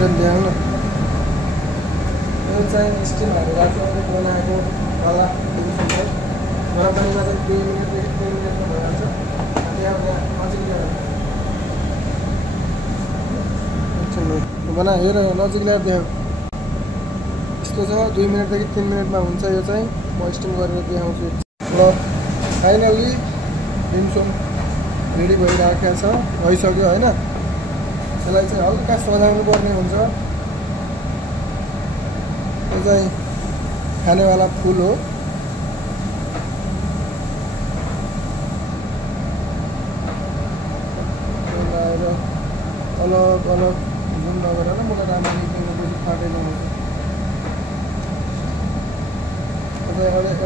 यतातिर ल्याउन यो चाहिँ स्टिम हालेर चाहिँ बनाएको वाला गरम पानीमा चाहिँ 2 मिनेटदेखि 3 मिनेटमा भइहाल्छ। त्यहाँ नजिक ल्याएर बना हेर नजिक ल्याएर देखाऊ। यस्तो छ 2 मिनेटदेखि 3 मिनेटमा हुन्छ। यो चाहिँ म स्टिम गरेर देखाउँछु। ल फाइनल्ली डिमसुम रेडी भइराखेको छ, भइसक्यो होइन। यसलाई चाहिँ हल्का सजाउनु पर्ने हुन्छ। यो चाहिँ खानेवाला फुल हो। लगाएर अलग अलग जुन नगरेर मलाई राम्रो निक्लिनु बेसी फाटेको हुन्छ।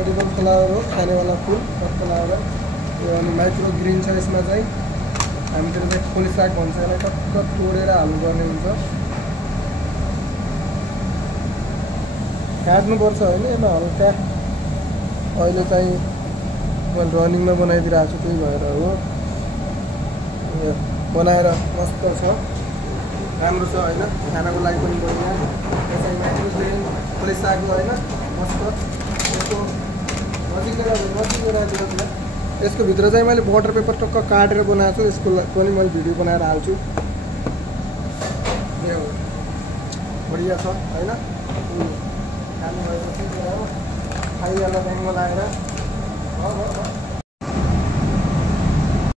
एडिबल फ्लावर हो, खानेवाला फुल फ्लावर। यो अनि माइक्रो ग्रिन छ। यसमा चाहिँ हामीतिर चाहिँ खोली साग भन्छ। यसलाई टक्क तोडेर हाल्नुपर्ने हुन्छ, काट्नुपर्छ होइन। यसमा हल्का अहिले चाहिँ मैले रनिङमा बनाइदिरहेको छु, त्यही भएर हो। बनाएर मस्त छ, राम्रो छ होइन। खानाको लागि पनि बढिया। यो चाहिँ माइक्रो ग्रिन खोली साग हो होइन, मस्त। यसको नजिक यसको भित्र चाहिँ मैले बटर पेपर टक्क काटेर बनाएको छु। यसको पनि मैले भिडियो बनाएर हाल्छु। बढिया छ होइन। खानु भएपछि खाइहाल्दा ब्याङ्कमा लगाएर